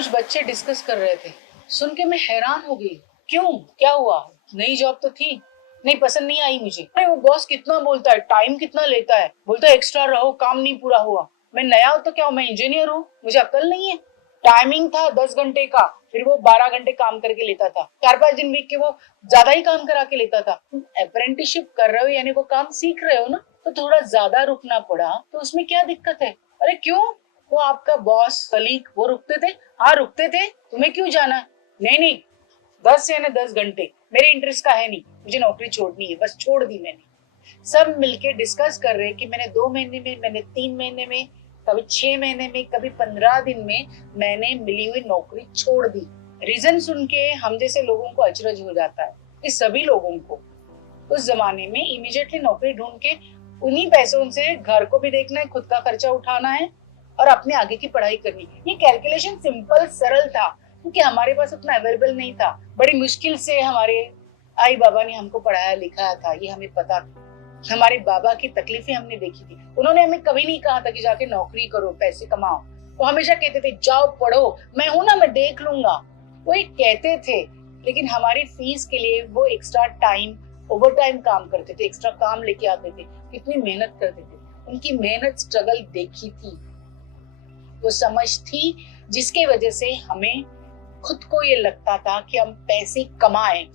कुछ बच्चे डिस्कस कर रहे थे, सुन के मैं हैरान हो गई। क्यों, क्या हुआ? नई जॉब तो थी, नहीं पसंद नहीं आई मुझे। अरे वो बॉस कितना बोलता है, टाइम कितना लेता है, बोलता है एक्स्ट्रा रहो, काम नहीं पूरा हुआ। मैं नया हूं तो क्या हूं, मैं इंजीनियर हूँ, मुझे अक्ल नहीं है। टाइमिंग था 10 घंटे का, फिर वो 12 घंटे काम करके लेता था। 4-5 दिन वीक के वो ज्यादा ही काम करा के लेता था। तुम अप्रेंटिसशिप कर रहे हो यानी वो काम सीख रहे हो ना, तो थोड़ा ज्यादा रुकना पड़ा तो उसमें क्या दिक्कत है? अरे क्यों, वो आपका बॉस कलीग वो रुकते थे, हाँ रुकते थे, तुम्हें क्यों जाना? नहीं नहीं, 10 या 10 घंटे मेरे इंटरेस्ट का है नहीं, मुझे नौकरी छोड़नी है, बस छोड़ दी मैंने। सब मिलके डिस्कस कर रहे हैं कि मैंने 2 महीने में, मैंने 3 महीने में, कभी 6 महीने में, कभी 15 दिन में मैंने मिली हुई नौकरी छोड़ दी। रीजन सुन के हम जैसे लोगों को अचरज हो जाता है कि सभी लोगों को उस जमाने में इमीडिएटली नौकरी ढूंढ के उन्हीं पैसों से घर को भी देखना है, खुद का खर्चा उठाना है और अपने आगे की पढ़ाई करनी। ये कैलकुलेशन सिंपल सरल था क्योंकि हमारे पास उतना अवेलेबल नहीं था। बड़ी मुश्किल से हमारे आई बाबा ने हमको पढ़ाया लिखाया था, ये हमें पता था। हमारे बाबा की तकलीफें हमने देखी थी। उन्होंने हमें कभी नहीं कहा था कि जाके नौकरी करो, पैसे कमाओ। वो हमेशा कहते थे जाओ पढ़ो, मैं हूं ना, मैं देख लूंगा। वो एक कहते थे, लेकिन हमारी फीस के लिए वो एक्स्ट्रा टाइम, ओवर टाइम काम करते थे, एक्स्ट्रा काम लेके आते थे, कितनी मेहनत करते थे। उनकी मेहनत स्ट्रगल देखी थी, वो समझ थी, जिसके वजह से हमें खुद को ये लगता था कि हम पैसे कमाएं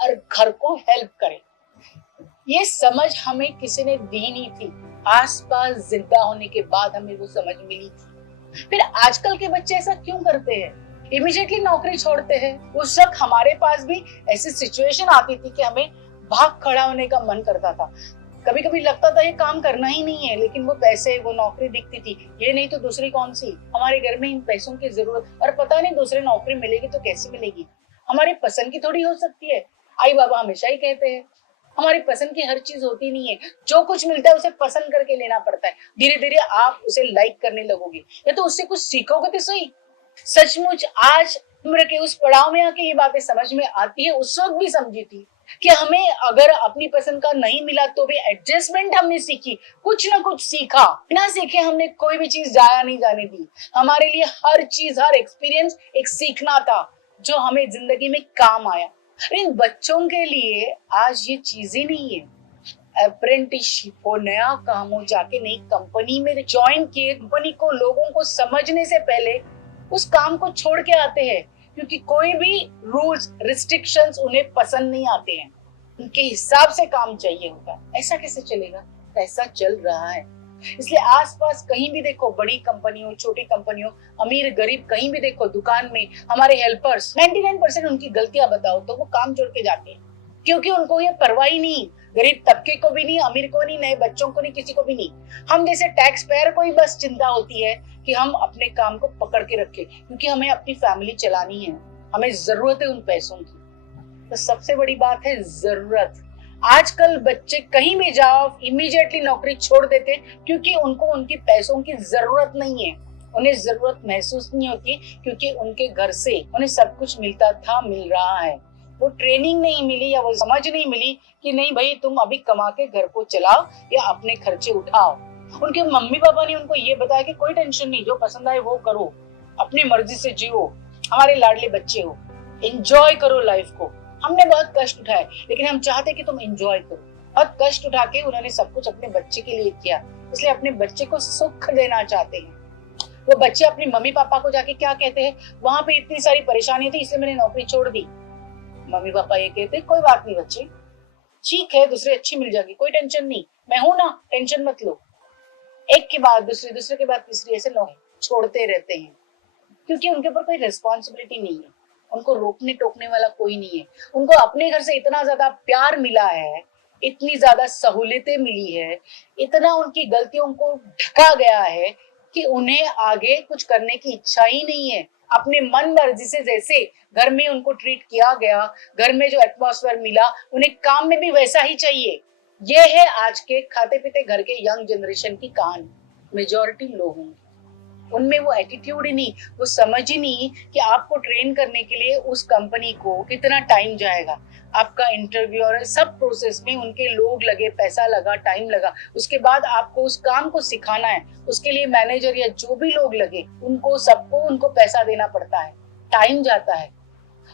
और घर को हेल्प करें। ये समझ हमें किसी ने दी नहीं थी, आसपास जिंदा होने के बाद हमें वो समझ मिली थी। फिर आजकल के बच्चे ऐसा क्यों करते हैं? इमीडिएटली नौकरी छोड़ते हैं। उस वक्त हमारे पास भी ऐसी सिचुएशन आती थी कि हमें भाग खड़ा होने का मन करता था। कभी कभी लगता था ये काम करना ही नहीं है, लेकिन वो पैसे, वो नौकरी दिखती थी, ये नहीं तो दूसरी कौन सी। हमारे घर में इन पैसों की जरूरत, और पता नहीं दूसरी नौकरी मिलेगी तो कैसे मिलेगी, हमारी पसंद की थोड़ी हो सकती है। आई बाबा हमेशा ही कहते हैं हमारी पसंद की हर चीज होती नहीं है, जो कुछ मिलता है उसे पसंद करके लेना पड़ता है। धीरे धीरे आप उसे लाइक करने लगोगे या तो उससे कुछ सीखोगे तो सही। सचमुच आज उम्र के उस पड़ाव में आके ये बातें समझ में आती है। उस वक्त भी समझी थी कि हमें अगर अपनी पसंद का नहीं मिला तो भी एडजस्टमेंट हमने सीखी, कुछ ना कुछ सीखा। बिना सीखे हमने कोई भी चीज जाया नहीं जाने दी। हमारे लिए हर चीज, हर एक्सपीरियंस एक सीखना था जो हमें जिंदगी में काम आया। इन बच्चों के लिए आज ये चीजें नहीं है। अप्रेंटिसशिप हो, नया काम हो, जाके नई कंपनी में ज्वाइन किए, कंपनी को, लोगों को समझने से पहले उस काम को छोड़ के आते हैं, क्योंकि कोई भी रूल्स रिस्ट्रिक्शंस उन्हें पसंद नहीं आते हैं। उनके हिसाब से काम चाहिए होता है। ऐसा कैसे चलेगा? पैसा चल रहा है, इसलिए आसपास कहीं भी देखो, बड़ी कंपनी हो, छोटी कंपनी हो, अमीर गरीब कहीं भी देखो, दुकान में हमारे हेल्पर्स 99% उनकी गलतियां बताओ तो वो काम छोड़ के जाते हैं, क्योंकि उनको ये परवाह ही नहीं, गरीब तबके को भी नहीं, अमीर को नहीं, नए बच्चों को नहीं, किसी को भी नहीं। हम जैसे टैक्स पेयर को ही बस चिंता होती है कि हम अपने काम को पकड़ के रखें, क्योंकि हमें अपनी फैमिली चलानी है, हमें जरूरत है उन पैसों की। तो सबसे बड़ी बात है जरूरत। आजकल बच्चे कहीं भी जाओ इमीडिएटली नौकरी छोड़ देते, क्योंकि उनको उनकी पैसों की जरूरत नहीं है, उन्हें जरूरत महसूस नहीं होती, क्योंकि उनके घर से उन्हें सब कुछ मिलता था, मिल रहा है। वो ट्रेनिंग नहीं मिली या वो समझ नहीं मिली कि नहीं भाई तुम अभी कमा के घर को चलाओ या अपने खर्चे उठाओ। उनके मम्मी पापा ने उनको ये बताया कि कोई टेंशन नहीं, जो पसंद आए वो करो, अपनी मर्जी से जियो, हमारे लाडले बच्चे हो, एंजॉय करो लाइफ को। हमने बहुत कष्ट उठाए, लेकिन हम चाहते कि तुम एंजॉय करो। बहुत कष्ट उठा के उन्होंने सब कुछ अपने बच्चे के लिए किया, इसलिए अपने बच्चे को सुख देना चाहते हैं। वो बच्चे अपने मम्मी पापा को जाके क्या कहते हैं, वहां पे इतनी सारी परेशानी थी इसलिए मैंने नौकरी छोड़ दी। मम्मी पापा ये कहते कोई बात नहीं बच्चे, ठीक है, दूसरी अच्छी मिल जाएगी, कोई टेंशन नहीं, मैं हूं ना, टेंशन मत लो। एक के बाद दूसरी, दूसरे के बाद तीसरी, ऐसे लोग छोड़ते रहते हैं, क्योंकि उनके ऊपर कोई रिस्पॉन्सिबिलिटी नहीं है, उनको रोकने टोकने वाला कोई नहीं है। उनको अपने घर से इतना ज्यादा प्यार मिला है, इतनी ज्यादा सहूलियतें मिली है, इतना उनकी गलतियों को ढका गया है कि उन्हें आगे कुछ करने की इच्छा ही नहीं है। अपने मन मर्जी से जैसे घर में उनको ट्रीट किया गया, घर में जो एटमॉस्फेयर मिला, उन्हें काम में भी वैसा ही चाहिए। ये है आज के खाते पीते घर के यंग जनरेशन की कहानी, मेजॉरिटी लोगों की। उनमें वो एटीट्यूड ही नहीं, वो समझ ही नहीं कि आपको ट्रेन करने के लिए उस कंपनी को कितना टाइम जाएगा, आपका इंटरव्यू और सब प्रोसेस में उनके लोग लगे, पैसा लगा, टाइम लगा, उसके बाद आपको उस काम को सिखाना है, उसके लिए मैनेजर या जो भी लोग लगे उनको सबको उनको पैसा देना पड़ता है, टाइम जाता है।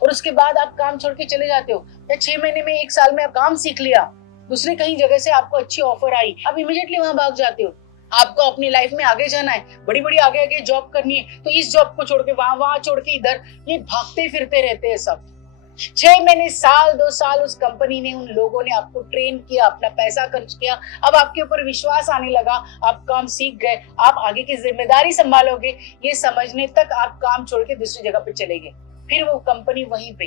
और उसके बाद आप काम छोड़ के चले जाते हो, या 6 महीने में 1 साल में आप काम सीख लिया, दूसरी कहीं जगह से आपको अच्छी ऑफर आई, आप इमीडिएटली वहां भाग जाते हो। आपको अपनी लाइफ में आगे जाना है, बड़ी बड़ी आगे आगे जॉब करनी है, तो इस जॉब को छोड़ के वहां छोड़ के इधर, ये भागते फिरते रहते हैं सब। 6 महीने, साल, 2 साल उस कंपनी ने, उन लोगों ने आपको ट्रेन किया, अपना पैसा खर्च किया, अब आपके ऊपर विश्वास आने लगा, आप काम सीख गए, आप आगे की जिम्मेदारी संभालोगे, ये समझने तक आप काम छोड़ के दूसरी जगह पे चले गए। फिर वो कंपनी वहीं पे,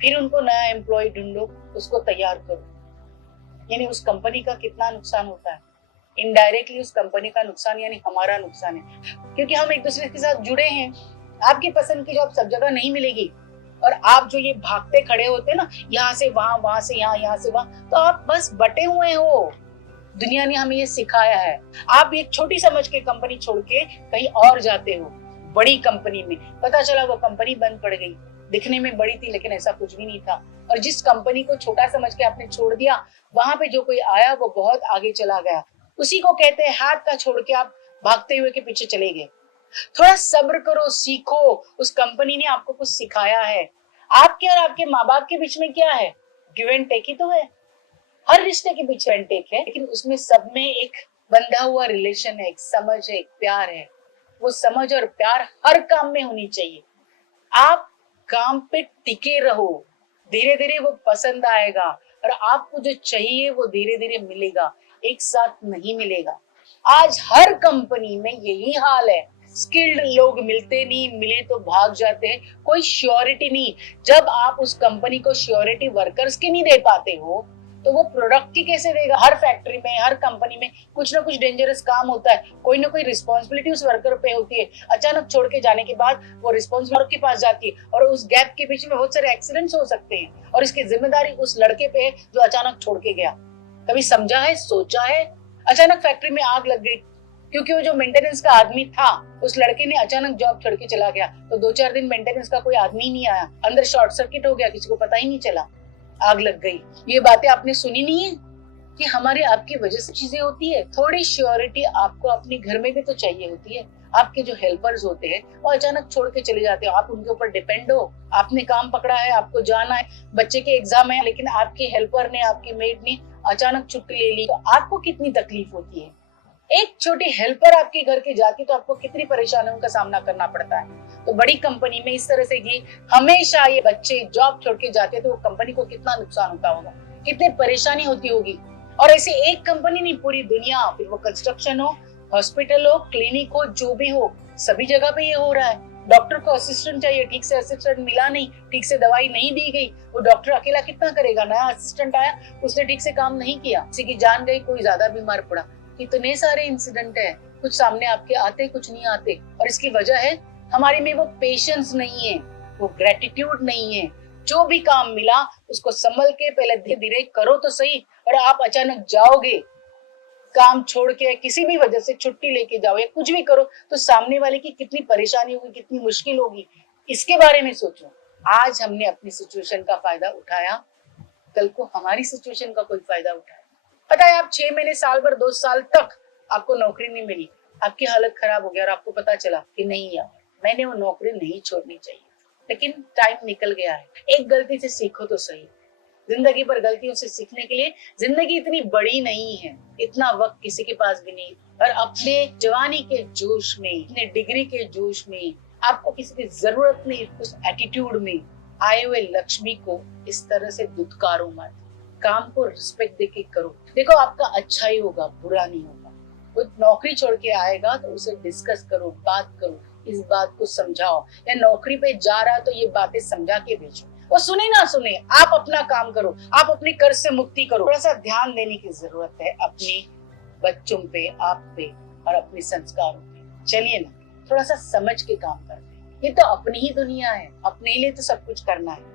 फिर उनको नया एम्प्लॉय ढूंढो, उसको तैयार करो। यानी उस कंपनी का कितना नुकसान होता है, इनडायरेक्टली उस कंपनी का नुकसान यानी हमारा नुकसान है, क्योंकि हम एक दूसरे के साथ जुड़े हैं। आपकी पसंद की जॉब सब जगह नहीं मिलेगी, और आप जो ये भागते खड़े होते हैं ना, यहाँ से वहां, वहां से यहाँ, यहाँ से वहां, तो आप बस बटे हुए हो। दुनिया ने हमें ये सिखाया है। आप एक छोटी समझ के कंपनी छोड़ के कहीं और जाते हो, बड़ी कंपनी में, पता चला वो कंपनी बंद पड़ गई, दिखने में बड़ी थी लेकिन ऐसा कुछ भी नहीं था। और जिस कंपनी को छोटा समझ के आपने छोड़ दिया, वहां पे जो कोई आया वो बहुत आगे चला गया। उसी को कहते हैं हाथ का छोड़ के आप भागते हुए के पीछे चले गए। थोड़ा सब्र करो, सीखो, उस कंपनी ने आपको कुछ सिखाया है। आपके और आपके माँ बाप के बीच में क्या है, गिव एंड टेक ही तो है। हर रिश्ते के बीच में टेक है, लेकिन उसमें सब में एक बंधा हुआ रिलेशन है, एक समझ है, एक प्यार है। वो समझ और प्यार हर काम में होनी चाहिए। आप काम पे टिके रहो, धीरे धीरे वो पसंद आएगा, और आपको जो चाहिए वो धीरे धीरे मिलेगा, एक साथ नहीं मिलेगा। आज हर कंपनी में यही हाल है, स्किल्ड लोग मिलते नहीं, मिले तो भाग जाते हैं, कोई श्योरिटी नहीं। जब आप उस कंपनी को श्योरिटी वर्कर्स की नहीं दे पाते हो, तो वो प्रोडक्ट की कैसे देगा। हर फैक्ट्री में, हर कंपनी में कुछ ना कुछ डेंजरस काम होता है, कोई ना कोई रिस्पॉन्सिबिलिटी उस वर्कर पे होती है। अचानक छोड़ के जाने के बाद वो रिस्पॉन्सिबिलिटी के पास जाती है, और उस गैप के बीच में बहुत सारे एक्सीडेंट्स हो सकते हैं, और इसकी जिम्मेदारी उस लड़के पे है जो अचानक छोड़ के गया। कभी समझा है, सोचा है? अचानक फैक्ट्री में आग लग गई, क्योंकि वो जो मेंटेनेंस का आदमी था, उस लड़के ने अचानक जॉब छोड़ के चला गया, तो 2-4 दिन मेंटेनेंस का कोई आदमी ही नहीं आया, अंदर शॉर्ट सर्किट हो गया, किसी को पता ही नहीं चला, आग लग गई। ये बातें आपने सुनी नहीं है कि हमारे आपकी वजह से चीजें होती है। थोड़ी श्योरिटी आपको अपने घर में भी तो चाहिए होती है। आपके जो हेल्पर्स होते हैं वो अचानक छोड़ के चले जाते हो, आप उनके ऊपर डिपेंड हो, आपने काम पकड़ा है, आपको जाना है, बच्चे के एग्जाम है, लेकिन आपके हेल्पर ने, आपकी मेड ने अचानक छुट्टी ले ली, तो आपको कितनी तकलीफ होती है। एक छोटी हेल्पर आपके घर की जाती तो आपको कितनी परेशानियों का सामना करना पड़ता है। तो बड़ी कंपनी में इस तरह से ये हमेशा ये बच्चे जॉब छोड़ के जाते तो वो कंपनी को कितना नुकसान होता होगा, कितनी परेशानी होती होगी। और ऐसे एक कंपनी नहीं, पूरी दुनिया, फिर वो कंस्ट्रक्शन हो, हॉस्पिटल हो, क्लिनिक हो, जो भी हो, सभी जगह पे ये हो रहा है। डॉक्टर को असिस्टेंट चाहिए, ठीक से असिस्टेंट मिला नहीं, ठीक से दवाई नहीं दी गई, वो डॉक्टर अकेला कितना करेगा। नया असिस्टेंट आया, उसने ठीक से काम नहीं किया, किसी की जान गई, कोई ज्यादा बीमार पड़ा। इतने सारे इंसिडेंट है, कुछ सामने आपके आते, कुछ नहीं आते। और इसकी वजह है हमारे में वो पेशेंस नहीं है, वो ग्रेटिट्यूड नहीं है। जो भी काम मिला उसको संभल के पहले धीरे धीरे करो तो सही। और आप अचानक जाओगे, काम छोड़ के किसी भी वजह से छुट्टी लेके जाओ या कुछ भी करो, तो सामने वाले की कितनी परेशानी होगी, कितनी मुश्किल होगी, इसके बारे में सोचो। आज हमने अपनी सिचुएशन का फायदा उठाया, कल को हमारी सिचुएशन का कोई फायदा उठाए। पता है, आप 6 महीने, साल भर, 2 साल तक आपको नौकरी नहीं मिली, आपकी हालत खराब हो गया, और आपको पता चला कि नहीं यार, मैंने वो नौकरी नहीं छोड़नी चाहिए, लेकिन टाइम निकल गया है। एक गलती से सीखो तो सही। जिंदगी भर गलतियों से सीखने के लिए, जिंदगी इतनी बड़ी नहीं है, इतना वक्त किसी के पास भी नहीं। और अपने जवानी के जोश में, अपने डिग्री के जोश में आपको किसी की जरूरत नहीं, उस एटीट्यूड में आए हुए लक्ष्मी को इस तरह से दुत्कारो मत। काम को रिस्पेक्ट देके करो। देखो, आपका अच्छा ही होगा, बुरा नहीं होगा। वो नौकरी छोड़ के आएगा तो उसे डिस्कस करो, बात करो, इस बात को समझाओ। या नौकरी पे जा रहा है तो ये बातें समझा के भेजो। वो सुने ना सुने, आप अपना काम करो, आप अपने कर्ज से मुक्ति करो। थोड़ा सा ध्यान देने की जरूरत है अपने बच्चों पे, आप पे और अपने संस्कारों पे। चलिए ना, थोड़ा सा समझ के काम करते हैं। ये तो अपनी ही दुनिया है, अपने लिए तो सब कुछ करना है।